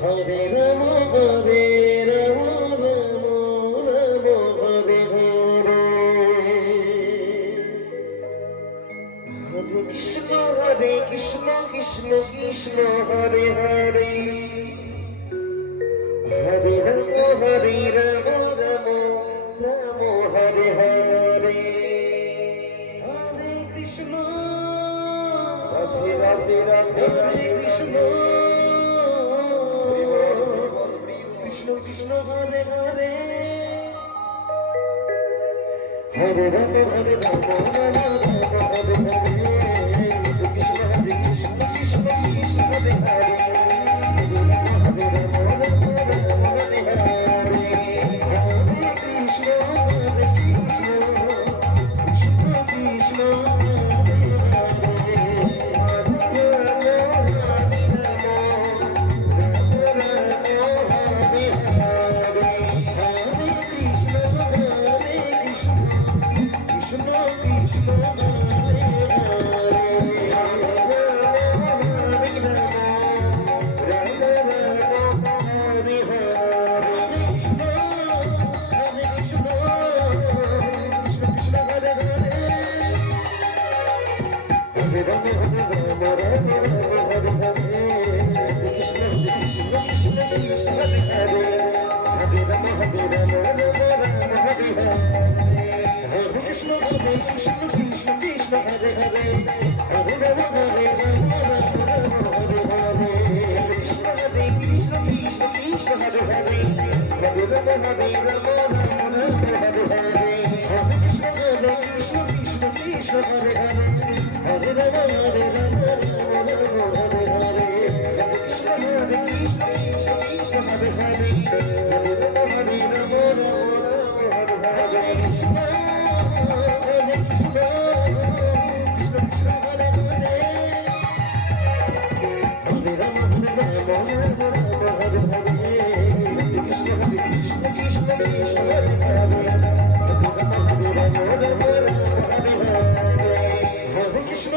Hare Rama Hare Rama Rama Rama Hare Hare Hare Krishna Krishna Krishna Hare Hare Hare Rama Hare Rama Rama Rama Hare Hare Hare Krishna Radhe Radhe Radhe Hare Krishna Krishna Krishna Hare Hare Hare Rama Hare Rama Rama Rama Hare Hare Krishna Krishna Krishna Krishna Hare Hare Hare Rama Hare Rama Rama Rama Hare Hare Hare Krishna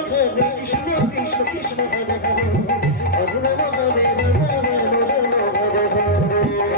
Hare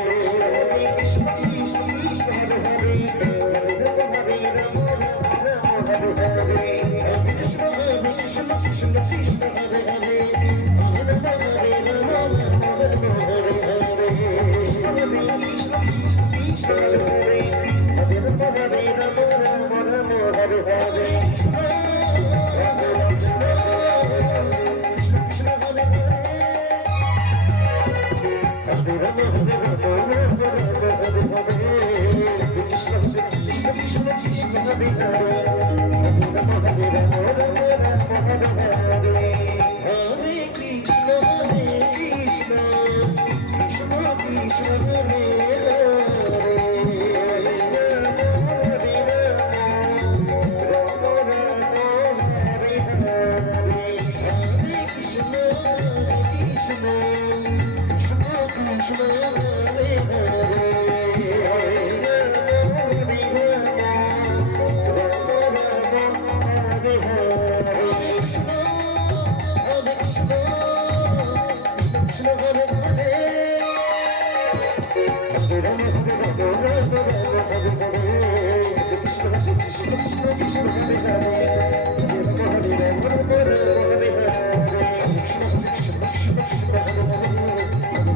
Krishna Krishna Krishna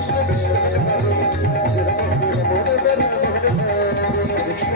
Hare